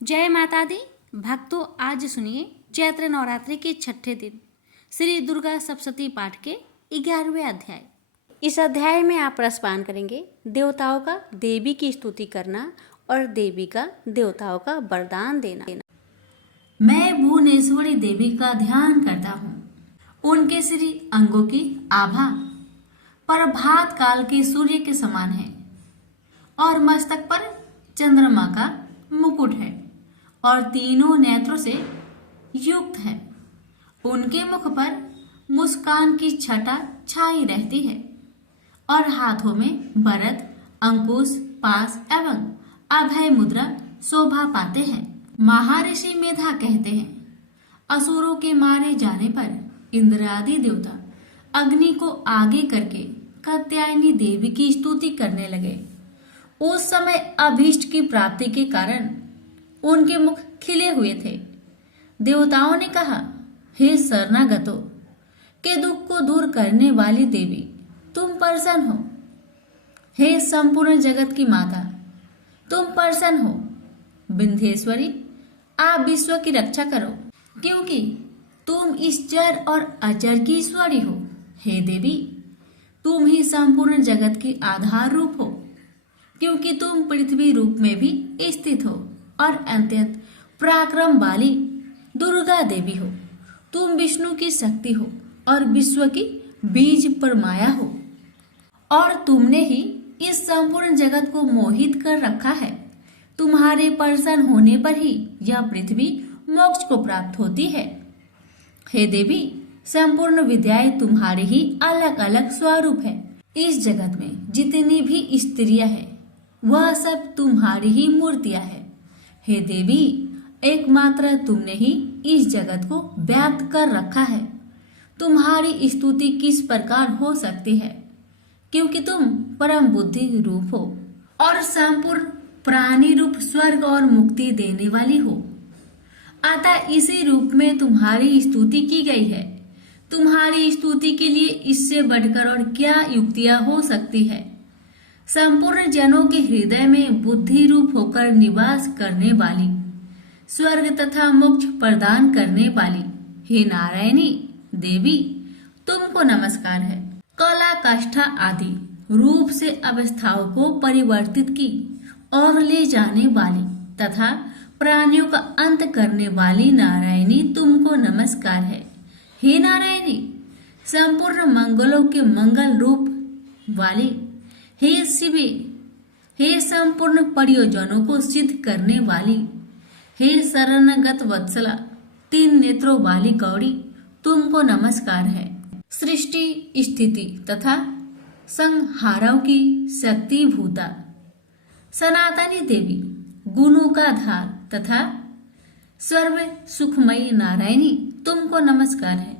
जय माता दी। भक्तों, आज सुनिए चैत्र नवरात्रि के छठे दिन श्री दुर्गा सप्तशती पाठ के 11वें अध्याय। इस अध्याय में आप रसपान करेंगे देवताओं का देवी की स्तुति करना और देवी का देवताओं का वरदान देना। मैं भुवनेश्वरी देवी का ध्यान करता हूँ। उनके श्री अंगों की आभा प्रभात काल के सूर्य के समान है और मस्तक पर चंद्रमा का मुकुट है और तीनों नेत्रों से युक्त है। उनके मुख पर मुस्कान की छटा छाई रहती है और हाथों में भरत, अंकुश, पास एवं अभय मुद्रा शोभा पाते हैं। महर्षि मेधा कहते हैं, असुरों के मारे जाने पर इंद्र आदि देवता अग्नि को आगे करके कात्यायनी देवी की स्तुति करने लगे। उस समय अभीष्ट की प्राप्ति के कारण उनके मुख खिले हुए थे। देवताओं ने कहा, हे शरणागतों के दुख को दूर करने वाली देवी, तुम प्रसन्न हो। हे संपूर्ण जगत की माता, तुम प्रसन्न हो। विंध्येश्वरी, आप विश्व की रक्षा करो, क्योंकि तुम इस जड़ और अजर की ईश्वरी हो। हे देवी, तुम ही संपूर्ण जगत की आधार रूप हो, क्योंकि तुम पृथ्वी रूप में भी स्थित हो और अत्यंत पराक्रम वाली दुर्गा देवी हो। तुम विष्णु की शक्ति हो और विश्व की बीज परमाया हो और तुमने ही इस संपूर्ण जगत को मोहित कर रखा है। तुम्हारे प्रसन्न होने पर ही यह पृथ्वी मोक्ष को प्राप्त होती है। हे देवी, संपूर्ण विद्याएं तुम्हारे ही अलग अलग स्वरूप है। इस जगत में जितनी भी स्त्रियां हैं वह सब तुम्हारी ही मूर्तियां हैं। हे देवी, एकमात्र तुमने ही इस जगत को व्याप्त कर रखा है। तुम्हारी स्तुति किस प्रकार हो सकती है, क्योंकि तुम परम बुद्धि रूप हो और संपूर्ण प्राणी रूप स्वर्ग और मुक्ति देने वाली हो। अतः इसी रूप में तुम्हारी स्तुति की गई है। तुम्हारी स्तुति के लिए इससे बढ़कर और क्या युक्तियां हो सकती है। संपूर्ण जनों के हृदय में बुद्धि रूप होकर निवास करने वाली, स्वर्ग तथा मोक्ष प्रदान करने वाली हे नारायणी देवी, तुमको नमस्कार है। कला, काष्ठा आदि रूप से अवस्थाओं को परिवर्तित की और ले जाने वाली तथा प्राणियों का अंत करने वाली नारायणी, तुमको नमस्कार है। हे नारायणी, संपूर्ण मंगलों के मंगल रूप वाली हे शिवे, हे संपूर्ण प्रयोजनों को सिद्ध करने वाली, हे शरणगत वत्सला, तीन नेत्रों वाली गौरी, तुमको नमस्कार है। सृष्टि, स्थिति तथा संहारों की शक्ति भूता सनातनी देवी, गुणों का धार तथा सर्व सुखमयी नारायणी, तुमको नमस्कार है।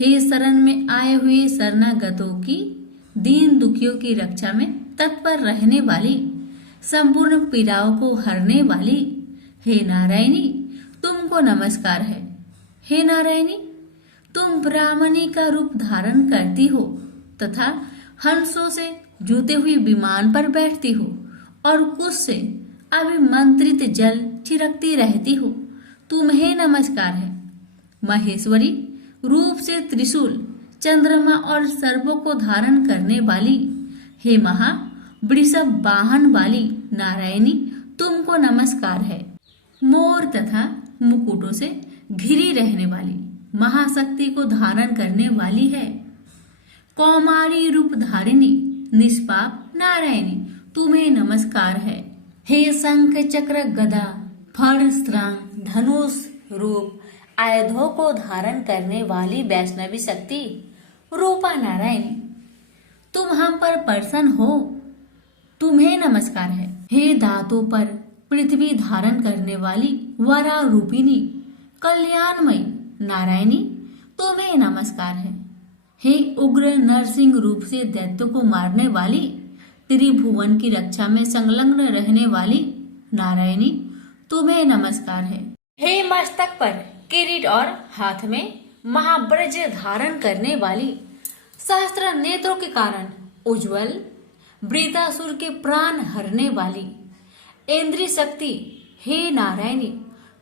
हे शरण में आए हुए शरणागतों की, दीन दुखियों की रक्षा में तत्पर रहने वाली, संपूर्ण पीड़ाओं को हरने वाली हे नारायणी, तुमको नमस्कार है। हे नारायणी, तुम ब्राह्मणी का रूप धारण करती हो तथा हंसों से जूते हुए विमान पर बैठती हो और कुछ से अभिमंत्रित जल छिड़कती रहती हो। तुम्हें नमस्कार है। महेश्वरी रूप से त्रिशूल, चंद्रमा और सर्पों को धारण करने वाली हे महा वृषभ वाहन वाली नारायणी, तुमको नमस्कार है। मोर तथा मुकुटों से घिरी रहने वाली महाशक्ति को धारण करने वाली है कौमारी रूप धारिणी निष्पाप नारायणी, तुम्हें नमस्कार है। हे शंख चक्र गदा फर स्त्रांग धनुष रूप आयुधों को धारण करने वाली वैष्णवी शक्ति रूपा नारायणी, तुम हम पर प्रसन्न हो। तुम्हें नमस्कार है। हे दांतों पर पृथ्वी धारण करने वाली वरा रूपिणी कल्याणमयी नारायणी, तुम्हें नमस्कार है। हे उग्र नरसिंह रूप से दैत्यों को मारने वाली, त्रिभुवन की रक्षा में संलग्न रहने वाली नारायणी, तुम्हें नमस्कार है। हे मस्तक पर किरीट और हाथ में महाब्रज धारण करने वाली, सहस्त्र नेत्रों के कारण उज्जवल वृतासुर के प्राण हरने वाली, इंद्रिय शक्ति हे नारायणी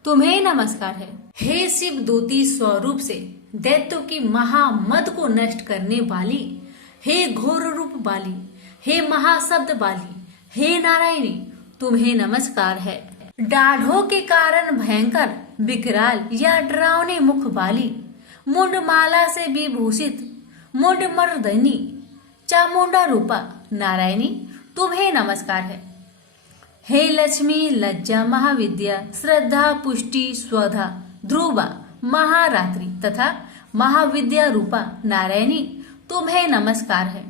तुम्हें नमस्कार है। हे शिव दूती स्वरूप से दैत्यों की महामद को नष्ट करने वाली, हे घोर रूप वाली, हे महाशब्द वाली, हे नारायणी तुम्हें नमस्कार है। दाढ़ों के कारण भयंकर विकराल या डरावने मुख वाली, मुंडमाला से विभूषित मुंड मर्दनी चामुंडा रूपा नारायणी तुम्हें नमस्कार है। हे लक्ष्मी लज्जा महाविद्या श्रद्धा पुष्टि स्वधा ध्रुवा महारात्रि तथा महाविद्या रूपा नारायणी तुम्हें नमस्कार है।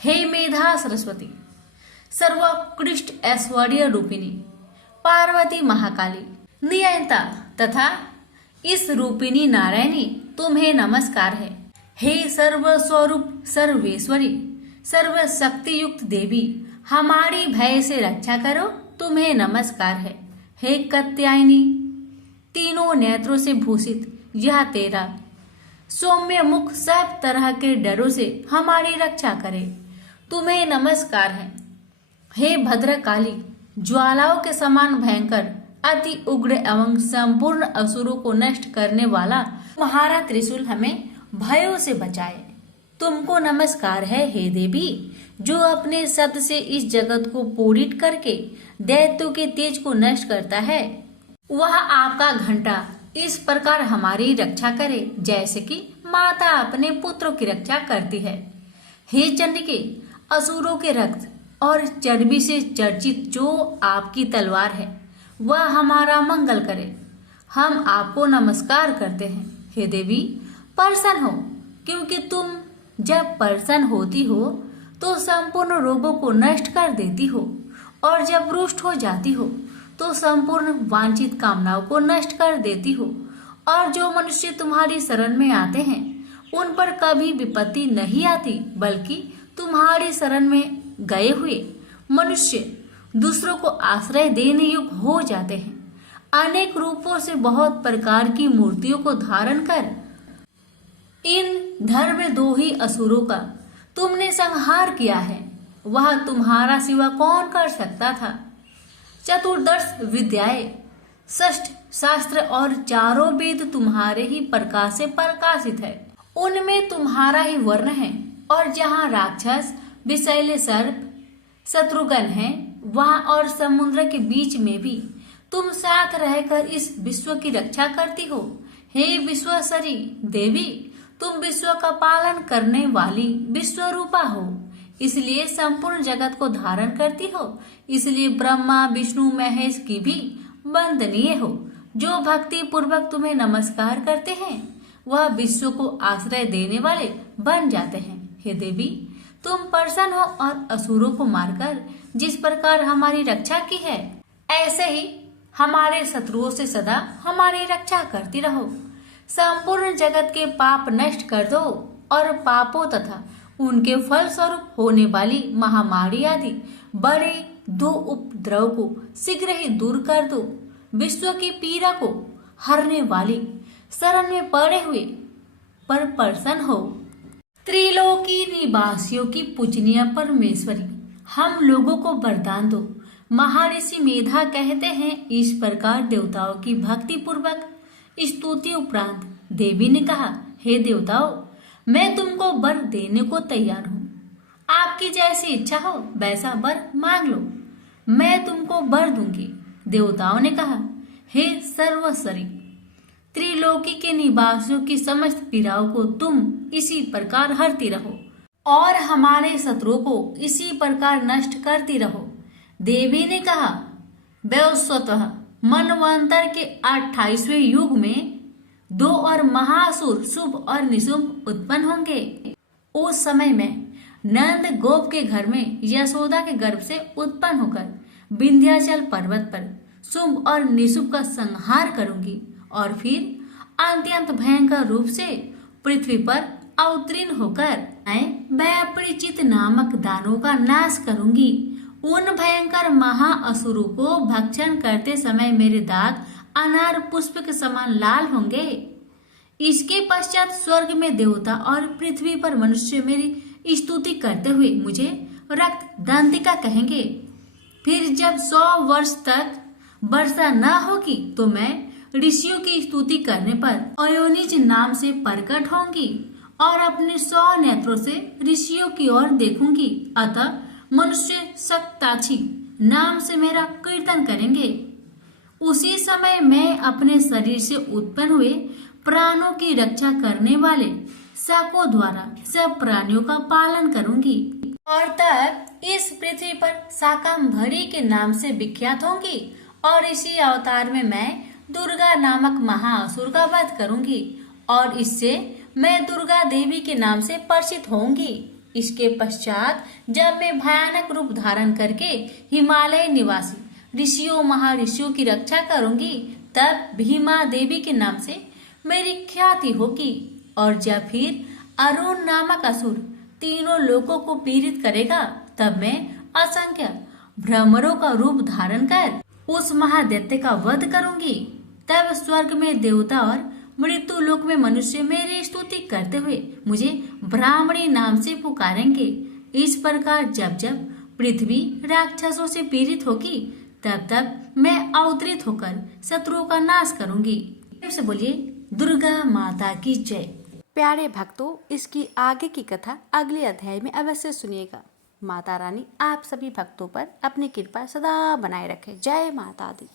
हे मेधा सरस्वती सर्वोत्कृष्ट ऐश्वर्य रूपिणी पार्वती महाकाली नियंता तथा इस रूपिणी नारायणी तुम्हें नमस्कार है। हे सर्वस्वरूप सर्वेश्वरी सर्वशक्ति युक्त देवी हमारी भय से रक्षा करो तुम्हें नमस्कार है। हे कात्यायनी तीनों नेत्रों से भूषित यह तेरा सौम्य मुख सब तरह के डरों से हमारी रक्षा करे तुम्हें नमस्कार है। हे भद्रकाली ज्वालाओं के समान भयंकर अति उग्र एवं संपूर्ण असुरों को नष्ट करने वाला तुम्हारा त्रिशूल हमें भयों से बचाए तुमको नमस्कार है। हे देवी जो अपने शब्द से इस जगत को पूरित करके दैत्यों के तेज को नष्ट करता है, वह आपका घंटा इस प्रकार हमारी रक्षा करे जैसे कि माता अपने पुत्रों की रक्षा करती है। हे चंडिके असुरों के रक्त और चर्बी से चर्चित जो आपकी तलवार है वह हमारा मंगल करे हम आपको नमस्कार करते हैं। हे देवी प्रसन्न हो क्योंकि तुम जब प्रसन्न होती हो तो संपूर्ण रोगों को नष्ट कर देती हो और जब रुष्ट हो जाती हो तो संपूर्ण वांछित कामनाओं को नष्ट कर देती हो और जो मनुष्य तुम्हारी शरण में आते हैं उन पर कभी विपत्ति नहीं आती बल्कि तुम्हारी शरण में गए हुए मनुष्य दूसरों को आश्रय देने योग्य हो जाते हैं। अनेक रूपों से बहुत प्रकार की मूर्तियों को धारण कर इन धर्मद्रोही असुरों का तुमने संहार किया है। वह तुम्हारा सिवा कौन कर सकता था। चतुर्दश विद्याएं षष्ठ शास्त्र और चारों वेद तुम्हारे ही प्रकाश से प्रकाशित है उनमें तुम्हारा ही वर्ण है और जहाँ राक्षस विषैले सर्प शत्रुघ्न है वहाँ और समुद्र के बीच में भी तुम साथ रहकर इस विश्व की रक्षा करती हो। हे विश्वसरी देवी तुम विश्व का पालन करने वाली विश्वरूपा हो इसलिए संपूर्ण जगत को धारण करती हो इसलिए ब्रह्मा विष्णु महेश की भी वंदनीय हो। जो भक्ति पूर्वक तुम्हें नमस्कार करते हैं वह विश्व को आश्रय देने वाले बन जाते हैं। हे देवी तुम प्रसन्न हो और असुरों को मारकर जिस प्रकार हमारी रक्षा की है ऐसे ही हमारे शत्रुओं से सदा हमारी रक्षा करती रहो। संपूर्ण जगत के पाप नष्ट कर दो और पापों तथा उनके फल स्वरूप होने वाली महामारी आदि बड़े दो उपद्रव को शीघ्र ही दूर कर दो। विश्व की पीड़ा को हरने वाली शरण में पड़े हुए पर प्रसन्न हो। त्रिलोकी निवासियों की पूजनीय परमेश्वरी हम लोगों को वरदान दो। महर्षि मेधा कहते हैं इस प्रकार देवताओं की भक्ति पूर्वक स्तुति उपरांत देवी ने कहा हे देवताओं मैं तुमको वर देने को तैयार हूँ। आपकी जैसी इच्छा हो वैसा वर मांग लो मैं तुमको वर दूंगी। देवताओं ने कहा हे सर्वश्री त्रिलोकी के निवासियों की समस्त पीड़ाओं को तुम इसी प्रकार हरती रहो और हमारे शत्रुओं को इसी प्रकार नष्ट करती रहो। देवी ने कहा वैवस्वतः मनवंतर के 28वें युग में दो और महासुर शुभ और निशुभ उत्पन्न होंगे। उस समय में नंद गोप के घर में यशोदा के गर्भ से उत्पन्न होकर विंध्याचल पर्वत पर शुभ और निशुभ का संहार करूंगी और फिर अत्यंत भयंकर रूप से पृथ्वी पर अवतीर्ण होकर मैं अपरिचित नामक दानों का नाश करूंगी। उन भयंकर महाअसुरों को भक्षण करते समय मेरे दांत अनार पुष्प के समान लाल होंगे। इसके पश्चात स्वर्ग में देवता और पृथ्वी पर मनुष्य मेरी स्तुति करते हुए मुझे रक्त दंतिका कहेंगे। फिर जब 100 वर्ष तक वर्षा न होगी तो मैं ऋषियों की स्तुति करने पर अयोनिज नाम से प्रकट होंगी और अपने 100 नेत्रों से ऋषियों की ओर देखूंगी। अतः मनुष्य सक्ताची नाम से मेरा कीर्तन करेंगे। उसी समय मैं अपने शरीर से उत्पन्न हुए प्राणों की रक्षा करने वाले शाकों द्वारा सब प्राणियों का पालन करूंगी और तब इस पृथ्वी पर शाकंभरी के नाम से विख्यात होंगी और इसी अवतार में मैं दुर्गा नामक महाअसुर का वध करूंगी और इससे मैं दुर्गा देवी के नाम से परिचित होंगी। इसके पश्चात जब मैं भयानक रूप धारण करके हिमालय निवासी ऋषियों महाऋषियों की रक्षा करूंगी तब भीमा देवी के नाम से मेरी ख्याति होगी और जब फिर अरुण नामक असुर तीनों लोगों को पीड़ित करेगा तब मैं असंख्य भ्रमरों का रूप धारण कर उस महादैत्य का वध करूंगी। तब स्वर्ग में देवता और मृत्यु लोक में मनुष्य मेरी स्तुति करते हुए मुझे ब्राह्मणी नाम से पुकारेंगे। इस प्रकार जब जब पृथ्वी राक्षसों से पीड़ित होगी तब तब मैं अवतरित होकर शत्रुओं का नाश करूंगी। से बोलिए दुर्गा माता की जय। प्यारे भक्तों, इसकी आगे की कथा अगले अध्याय में अवश्य सुनिएगा। माता रानी आप सभी भक्तों पर अपनी कृपा सदा बनाए रखे। जय माता दी।